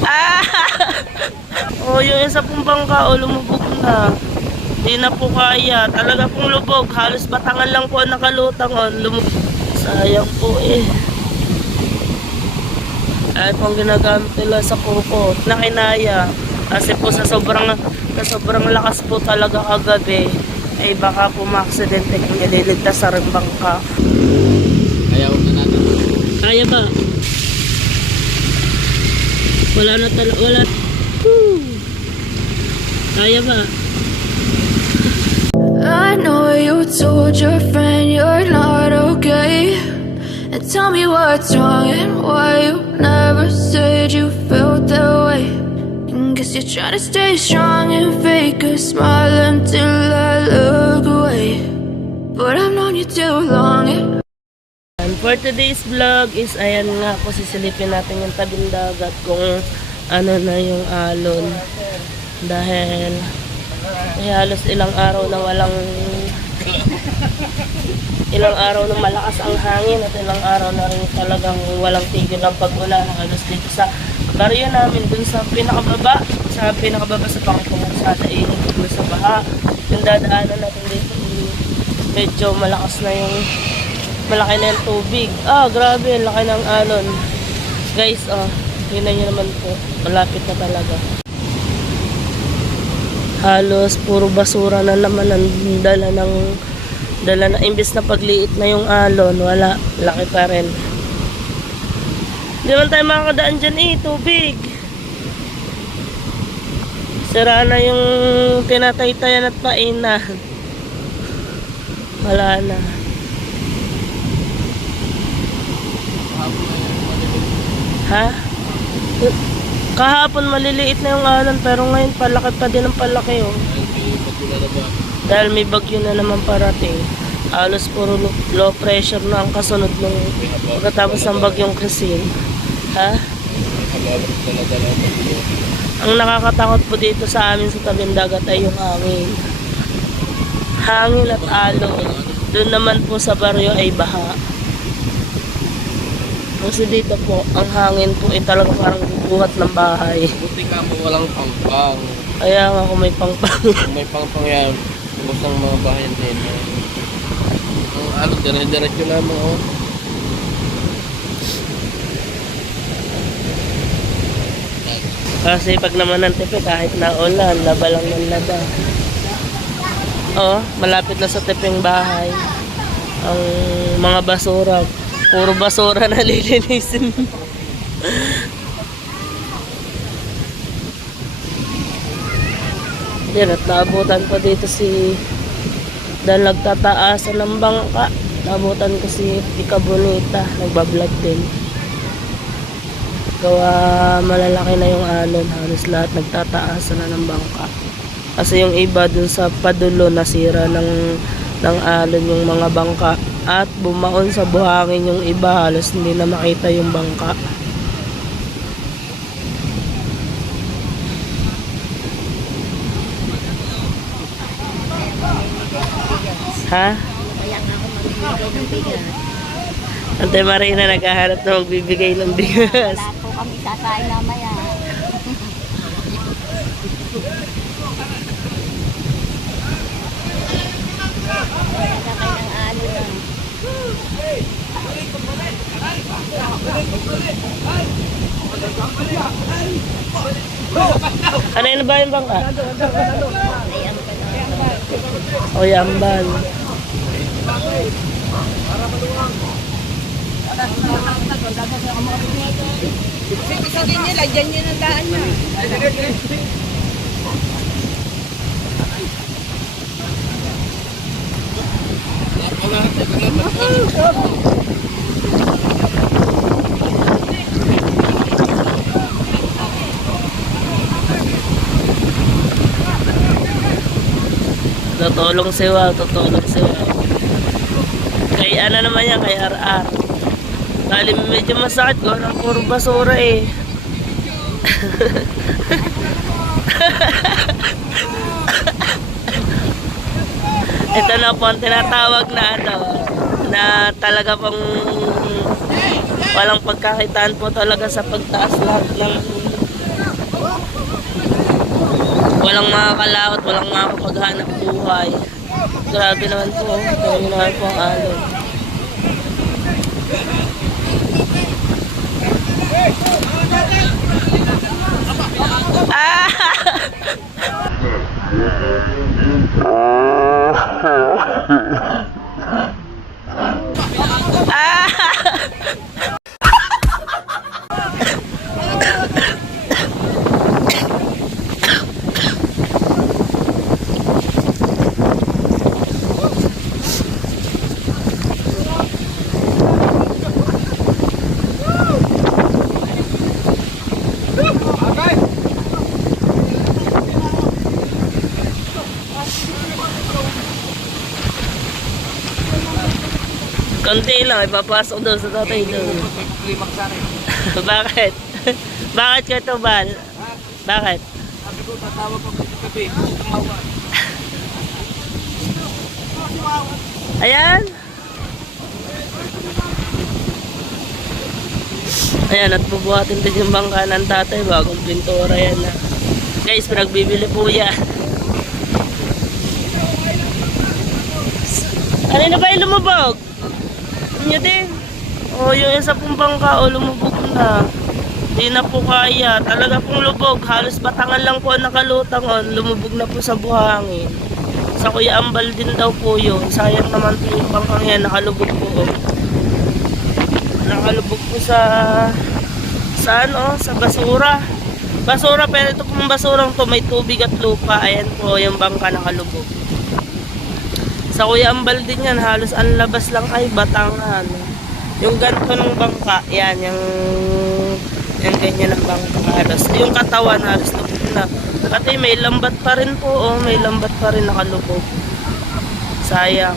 Ah! Oh, yung isa pong bangka, oh, lumubog na. Di na po kaya. Talaga pong lubog. Halos batangan lang po ang nakalutang, oh. Lumubog. Sayang po eh. Ay pong ginagamit nila sa kuko. Nakinaya. Kasi po sa sobrang lakas po talaga kagabi, ay baka po ma-aksidente kung nililigtas sa ring bangka. Kaya huwag na natin. Kaya ba? Wala na talaga. Wala. Woo. Kaya ba? I know you told your friend you're not okay, and tell me what's wrong and why you never said you felt that way. And guess you're trying to stay strong and fake a smile until I look away, but I've known you too long. And for today's vlog is ayan nga po, sisilipin natin yung tabing dagat kung ano na yung alon, dahil ay halos ilang araw na malakas ang hangin at ilang araw na rin talagang walang tigil ang pag-ulan halos dito sa baryo namin dun sa pinakababa sa pangkumusada eh dun sa baha. Yung dadaanan natin dito medyo malakas na yung malaki na yung tubig. Grabe, laki ng alon guys. Yun na yun naman po, malapit na talaga. Halos puro basura na naman ang dala na, imbes na pagliit na yung alon, wala, laki pa rin. Hindi naman tayo makakadaan dyan tubig. Sira na yung tinataytayan at painan. Wala na. Ha? Kahapon maliliit na yung alon, pero ngayon palaki pa din ang palaki oh. Dahil may bagyo na naman parating. Halos puro low pressure na ang kasunod nung pagkatapos ng bagyong Christine. Ha? Ang nakakatakot po dito sa amin sa tabing dagat ay yung hangin. Hangin at alon. Doon naman po sa baryo ay baha. Kasi dito po, ang hangin po ay talaga parang bubuhat ng bahay. Buti ka mo walang pangpang. Kaya nga kung may pangpang. Kung may pangpang yan, ubos ng mga bahayan din. Ang alon, dire-diretso lamang oh. Kasi pag naman ng tepe, kahit na ulan, laba lang ng laba. Malapit na sa tepeng bahay. Ang mga basura, puro basura na lilinisin. Yan, at naabutan ko dito dahil nagtataasan ng bangka, naabutan ko si Tika Bonita, nagbablog din. Gawa malalaki na yung alon, halos lahat nagtataasan na ng bangka. Kasi yung iba dun sa padulo, nasira ng alon yung mga bangka. At bumaon sa buhangin yung iba, halos hindi na makita yung bangka. Ha? Kaya nga ako magbibigay ng bigas. Ante Marina naghahanap na magbibigay ng bigas. Wala po kami sasain mamaya. Kaya ng ano lang. Ano yun ba yung bangka? Ayan ka na. O yambal. Isa din niya, lagyan niya ng daan niya. Tutulong siwa. Kay ano naman yan, kay RR. Bali medyo masakit ko ng puro basura eh. Ito na po ang tinatawag na na talaga pang walang pagkakitaan po talaga sa pagtaas lahat ng Walang makakalawat, walang makakapaghanap buhay. Grabe naman po. Grabe naman po ang alon. Konti lang, ipapasok doon sa tatay doon. Bakit? Bakit ka ito, Bal? Bakit? Sabi ko, tatawag ko gabi. Ayan. Ayan, at bubuhatin din yung bangka ng tatay. Bagong pintura yan na. Guys, pinagbibili po yan. Ano na ba yung lumubog? Inyo din. O, yung isa pong bangka, o lumubog na. Di na po kaya. Talaga pong lubog. Halos batangan lang po ang nakalutang. O, lumubog na po sa buhangin. Sa Kuya Ambal din daw po yun. Sayang naman po yung bangkang yan. Nakalubog po. Nakalubog po sa ano? Sa basura. Basura, pero ito pong basurang to may tubig at lupa. Ayan po yung bangka nakalubog. Sa Kuya Ambal din yan, halos ang labas lang ay Batangan. Yung ganito ng bangka, yan, yung ganyan ng bangka halos. Yung katawan halos lubog na. Pati may lambat pa rin po, oh, may lambat pa rin nakalubog. Sayang.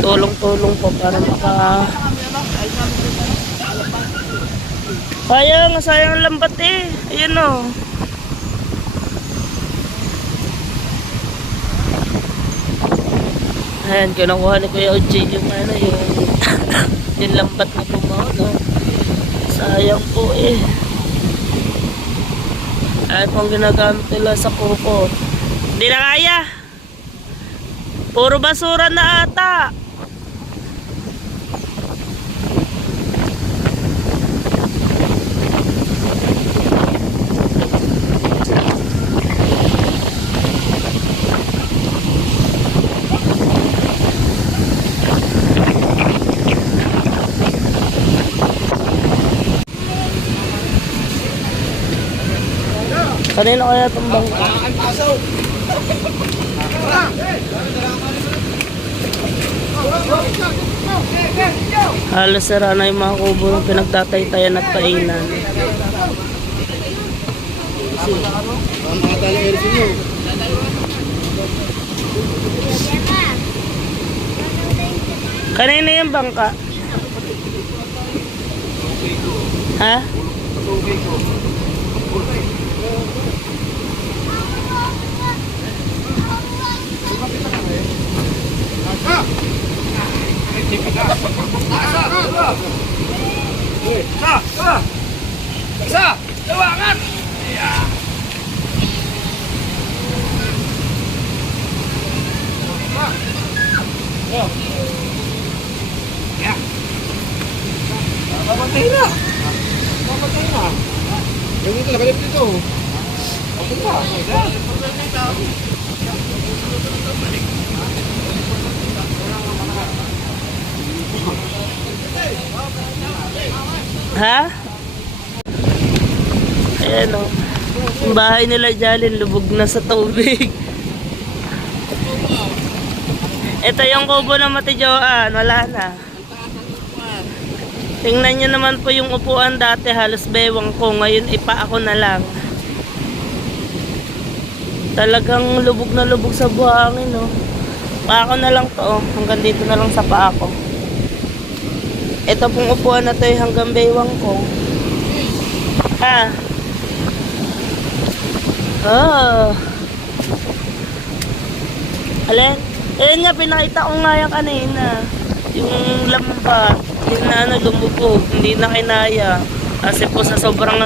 Tulong-tulong po para sayang ang lambat eh. Ayan o. Ayan, kinukuha ni Kuya Oji yung ano, yung lambat na pumaw, no? Sayang po eh. Ayan po ang ginagamit nila sa kuko. Hindi na kaya. Puro basura na ata. Kanina kaya itong bangka? Halos sira na yung mga kubo ng pinagtataytayan at painan. Kanina yung bangka? Ha? Sa! Tawangan! Mamatay na! Mamatay na! Yung ito, nakalip dito. Ako pa. Ha? Ayan o. Yung bahay nila dyan, lubog na sa tubig. Ito yung kubo ng Mati Joan, wala na. Tingnan nyo naman po yung upuan dati, halos bewang ko. Ngayon ipa ako na lang. Talagang lubog na lubog sa buhangin, no? Paako na lang to, oh. Hanggang dito na lang sa paako. Ito pong upuan na to hanggang bewang ko. Ha? Oh. Alin? Ayan nga, pinakita ko nga yan kanina. Yung lambat, yun na ano, lumubog, hindi na kinaya. Kasi po sa sobrang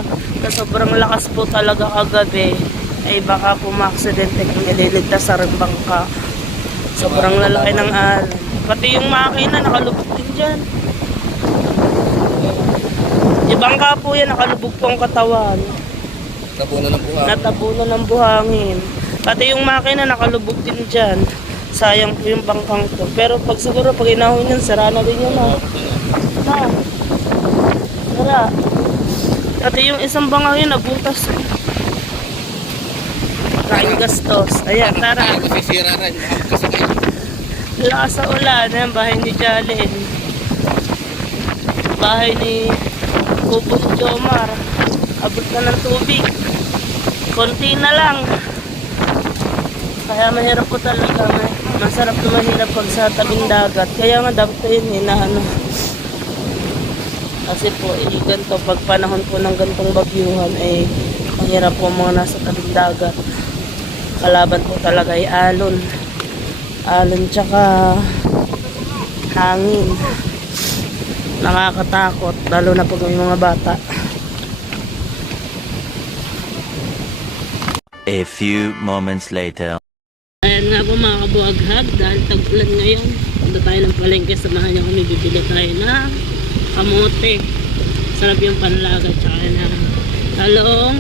lakas po talaga kagabi, ay baka po maaksidente kung nililigtas sa ring bangka. Sobrang lalaki ng alon. Pati yung makina nakalubog din dyan. Yung bangka po yan, nakalubog po ang katawan. Napuno ng buha. Natabunan ng buhangin. Pati yung makina nakalubog din dyan. Sayang po yung bangkang to. Pero pag siguro pag inahon yan, sira na din yun. Na. Sira. Pati yung isang bangangin nabutas. Kain gastos. Ayan, tara. Sisira rin. Kasi kayo. Lakas sa ulan. Ayan, bahay ni Jalen. Bahay ni Kubo ni Jomar. Abot na ng tubig. Konti na lang. Kaya mahirap po talaga. Masarap na mahirap pag sa tabing dagat. Kaya nga dapat ko yun na ano. Kasi po, ganito, pag panahon po ng gantong bagyuhan, mahirap po mga nasa tabing dagat. Kalaban po talaga ay alon. Alon tsaka hangin. Nakakatakot, lalo na pag may mga bata. A few moments later. Ayan nga po mga kabuhaghag, dahil tag-ulan ngayon, punta tayo ng palengke, samahan niyo kami, bibili tayo ng kamote. Sarap yung panlaga, tsaka na talong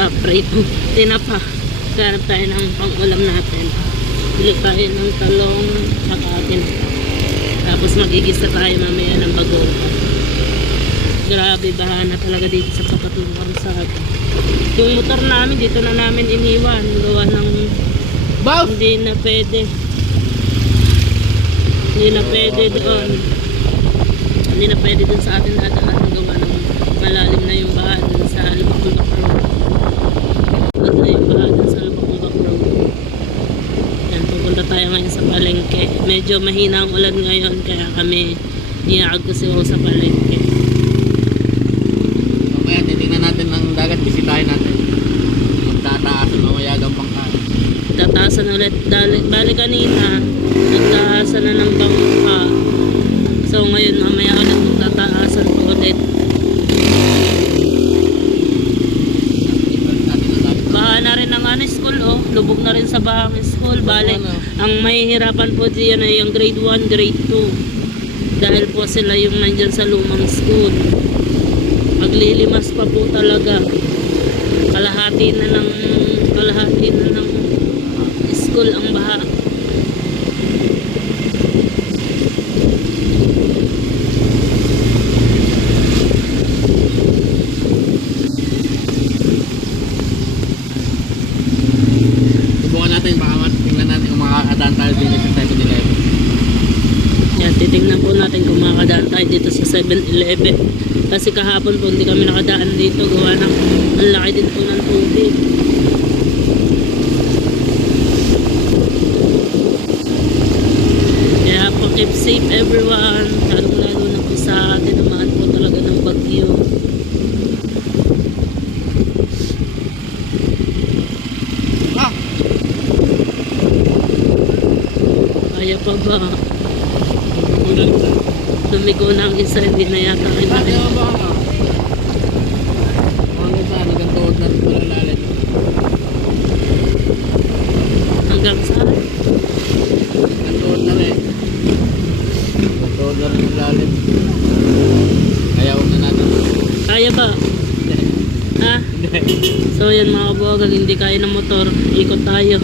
at prito, tinapa. Sarap tayo ng pang-ulam natin. Bili tayo ng talong, tsaka tinapa. Tapos magigisa tayo mamaya ng bagong. Grabe, baha na talaga dito sa Papatong Karsada. Yung motor namin, dito na namin iniwan. Gawa ng hindi na pwede. Hindi na pwede doon. Hindi na pwede doon sa atin dadaan. Gawa ng malalim na yung baha doon sa Lubak-Lubak Road. At na yung baha doon sa Lubak-Lubak Road. Yan, pupunta tayo ngayon sa palengke. Medyo mahina ang ulan ngayon, kaya kami niyaag ko siya sa palengke. Mamaya titignan natin ng dagat, bisitahin natin. Magtataasan mamayagang bangka. Tataasan ulit. Bali kanina, nagtaasan na ng bangka. So ngayon, mamaya ulit magtataasan po ulit. Baha na rin ang school, oh. Lubog na rin sa bahang school. Bali, ang mahihirapan po diyan ay yung grade 1, grade 2. Dahil po sila yung nandyan sa lumang school. Maglilimas pa po talaga. Kalahati na ng school ang baha. Subukan natin, baka tingnan natin kung makakadaan tayo din sa 7-Eleven. Yan, titingnan po natin kung makakadaan tayo dito sa 7-Eleven. Kasi kahapon po hindi kami nakadaan dito. Gawa ng ang laki din po ng tubig. Kaya po keep safe everyone. Lalo na po sa tinamaan po talaga ng bagyo. Kaya pa ba? Lumigo na ang isa, hindi na yata kinaya. Hanggang saan, hanggang tuhod na rin pala lalim. Hanggang saan? Hanggang tuhod na rin. Hanggang tuhod na rin ang lalim. Kaya huwag na natin. Kaya ba? Ha? So yan mga kabuhaghag, hindi kaya ng motor. Ikot tayo.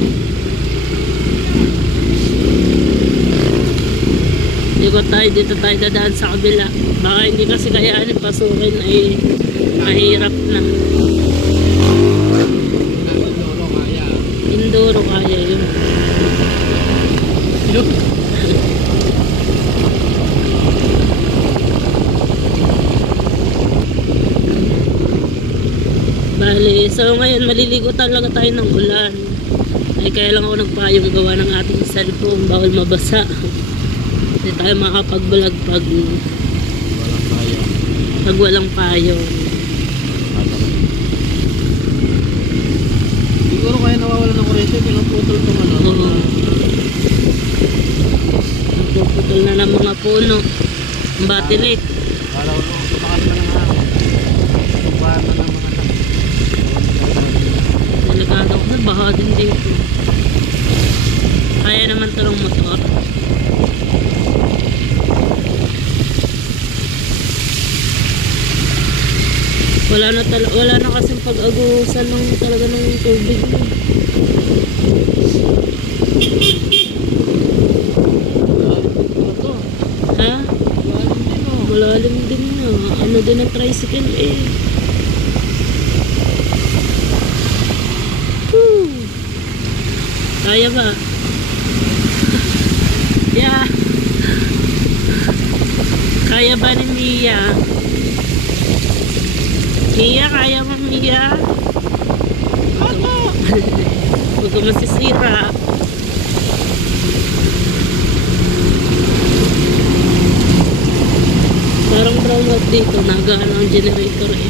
Ikot tayo, dito tayo dadaan sa kabila. Baka hindi kasi kayaan pasukin ay mahirap na. Enduro kaya. Enduro kaya yun. Bali, so ngayon maliligo talaga tayo ng ulan. Ay kaya lang ako nagpayong gawa ng ating cellphone, bawal mabasa. Hindi tayo makapag-vlog pag walang payong. Siguro kaya nawawala ng kuryente, pinuputol itong ano. Oo. putol na ng mga puno. Ang batilik. Para tumakas na ng hangin. Tumakas na ng mga hangin. Delikado ko na, baha din dito. Kaya naman ito ng motor. Wala na kasing pag-agusan ng talaga ng tubig. Ha? Malalim din na. Ano din ang tricycle eh. Whew. Kaya ba? Yeah. Kaya ba ni Mia? Mia, kaya mo Mia? Huwag ka masisira. Parang brown out dito, nagaano ang generator eh.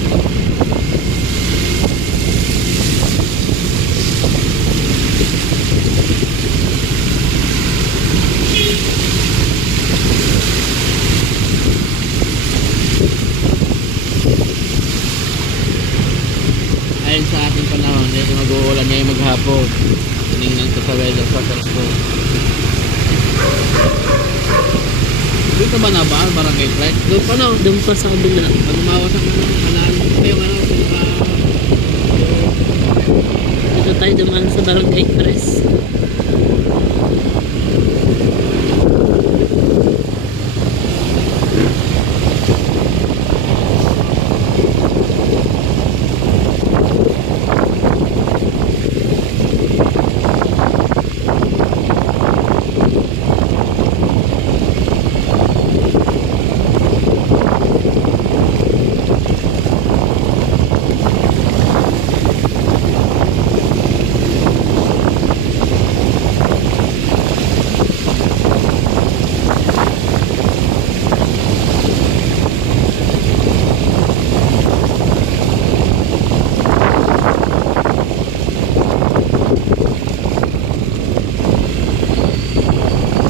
Ayon sa ating panahon, dito mag-uulan ngayon maghapon. Tinignan ko sa weather forecast ko. Dito ba na ba? Barangay Flight? Doon pa no? Doon pa sa kabila. Pag umawas ang yung Dito tayo dumaan sa Barangay Express.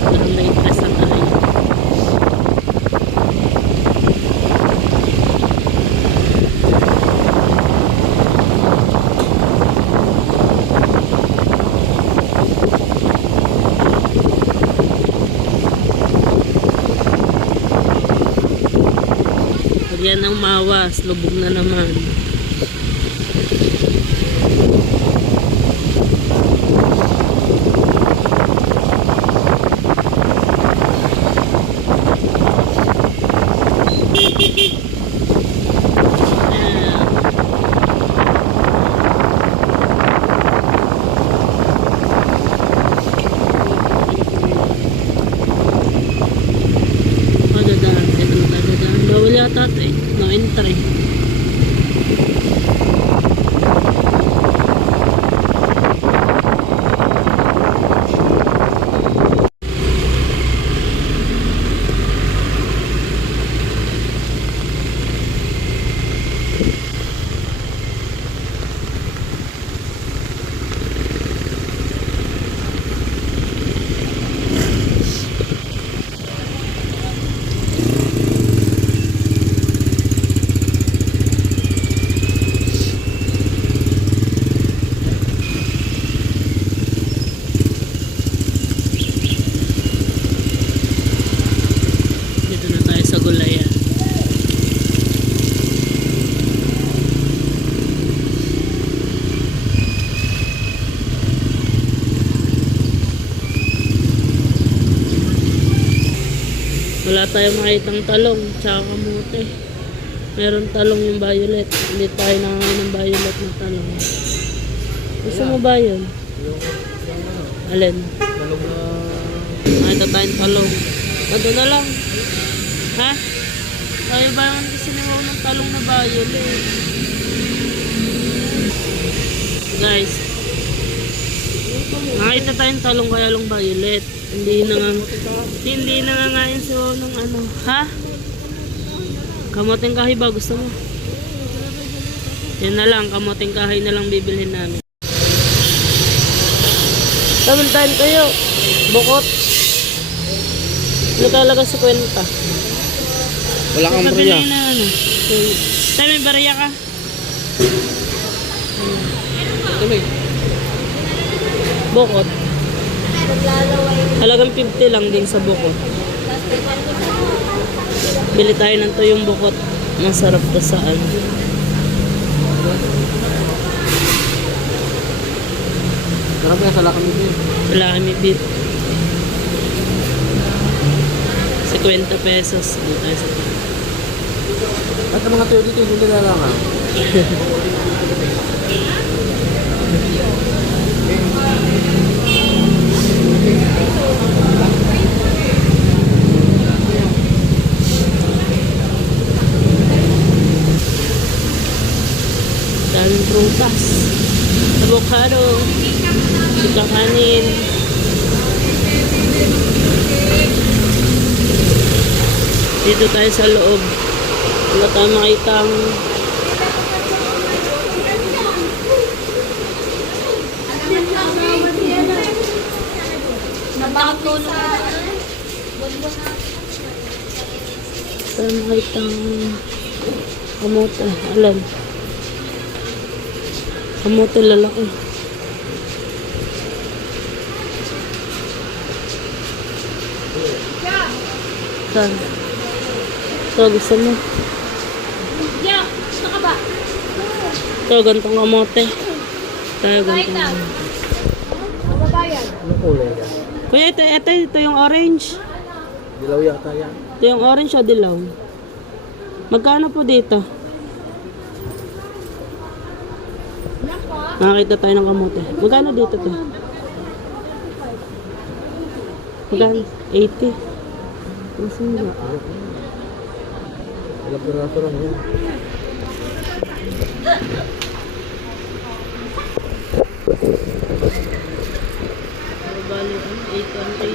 Barangay Express na tayo. Pag yan ang mawas, lubog na naman. Dadaan, ito na dadaan. Bawal yata ito eh. No entry. Dito na tayo sa Gulayan. Wala tayong makitang talong tsaka kamote. Meron talong yung violet. Hindi tayo nangangain ng violet na talong. Gusto mo ba yun? Alin? talong na Nakita tayong talong. Ito na lang. Ha? Tayo ba yung siniwaw ng talong na violet? Guys, nakita tayong talong kaya lang violet. Hindi nangangain si Wow ng ano. Ha? Kamoting kahoy ba gusto mo? Yan na lang, kamoting kahoy na lang bibilhin namin. Samantahan kayo. Bukot. Ano talaga sa kwenta? Wala kang Pabili barya. na ano. Tayo may barya ka? Tuloy. Bukot. Halagang 50 lang din sa bukot. Bili tayo ng tuyong bukot. Masarap to sa ano. Sarap yan sa lakang bibig. Wala kami beef. 50 pesos. Dito tayo sa At ang mga tayo dito, hindi na lang ha. daming prutas. Avocado. Kakanin. Dito tayo sa loob. Wala tayo makitang tayo makitang kamote. Alam. Kamote lalaki. Saan? Ito, gusto mo? Ito, gantong kamote. Tayo, gantong kamote. Anong kulay yan? Kuya, ito yung orange. Dilaw yata yan. Ito yung orange o dilaw? Magkano po dito? Nakakita tayo ng kamote. Magkano dito to? Magkano? 80. Mas nga. Wala piraso lang yan. Bali, 800.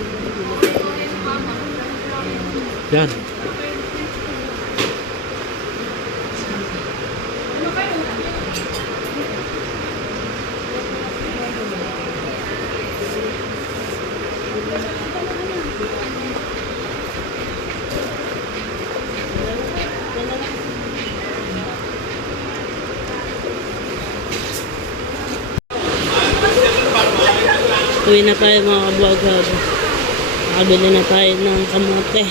Yan. Uwi na tayo mga kabuagag. Nakabili na tayo ng kamote.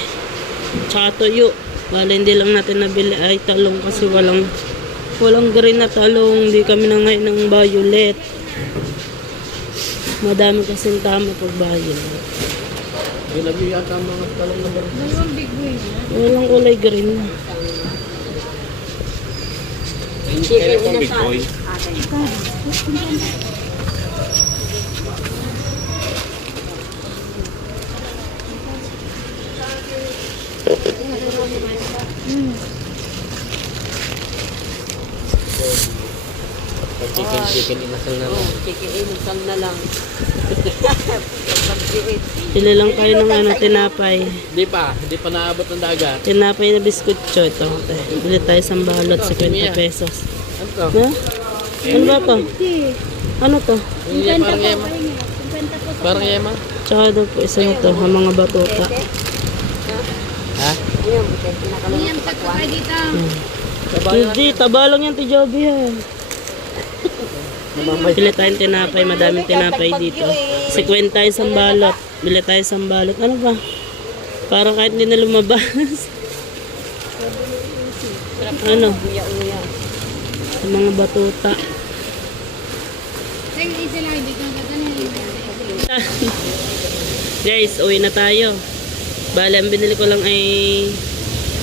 Tsaka tuyo. Bale, hindi lang natin nabili ay talong kasi walang green na talong. Hindi kami na ngayon ng violet. Madami kasing tama pag violet. Ginagawa yata ang mga talong na barang. Walang kulay green. Kaya pang big boy. Chicken inasal na lang. Kikiinisan na lang. Pili lang tayo ng ano, tinapay. Hindi pa naabot ng dagat. Tinapay na biskutso. Ito. Bili tayo sa balot, 50 pesos. Ano to? Ha? Ano ba to? Ano to? Parang yema. Parang yema. Tsaka daw po isa nito, ang mga batuta. Ha? Hindi, taba lang yan, Tijobi ha. Bili tayong tinapay, madaming tinapay dito. 50 tayo sa balot. Bili tayo sa balot. Ano ba? Parang kahit hindi na lumabas. Ano? Sa mga batuta. Guys, uwi na tayo. Bale, ang binili ko lang ay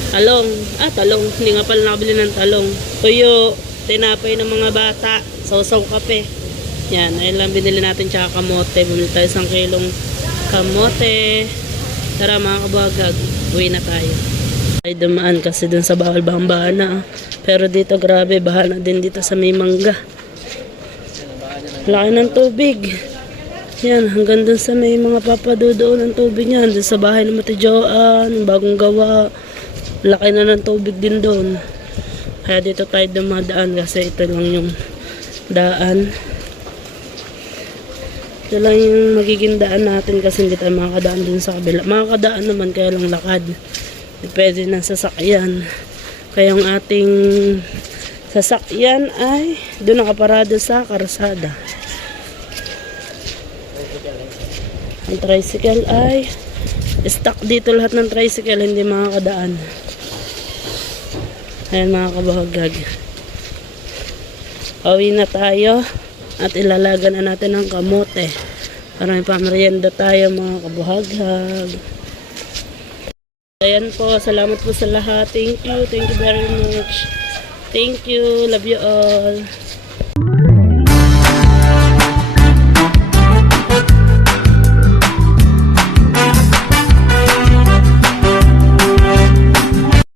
talong. Talong. Hindi nga pala nakabili ng talong. Tuyo, tinapay ng mga bata. Sausaw kape. Yan, ayun lang binili natin tsaka kamote. Bumili tayo 1 kilong kamote. Tara mga kabagag, uwi na tayo. Ay dumaan kasi dun sa bawal bahan na. Pero dito grabe, baha na din dito sa may mangga. Laki ng tubig. Yan, hanggang dun sa may mga papadodo ng tubig niyan. Dun sa bahay ng Matijoan, bagong gawa. Laki na ng tubig din doon. Kaya dito tayo dumadaan kasi ito lang yung daan. Ito lang yung magiging daan natin kasi hindi tayo makakadaan dun sa kabila. Makakadaan naman kaya lang lakad. Pwede ng sasakyan. Kaya yung ating sasakyan ay doon nakaparada sa karsada. Ang tricycle ay stuck dito, lahat ng tricycle hindi makakadaan. Ayan mga kabahaghag. Pauwi na tayo at ilalagan na natin ng kamote. Para may pamerienda tayo mga kabahaghag. Ayan po, salamat po sa lahat. Thank you very much. Thank you, love you all.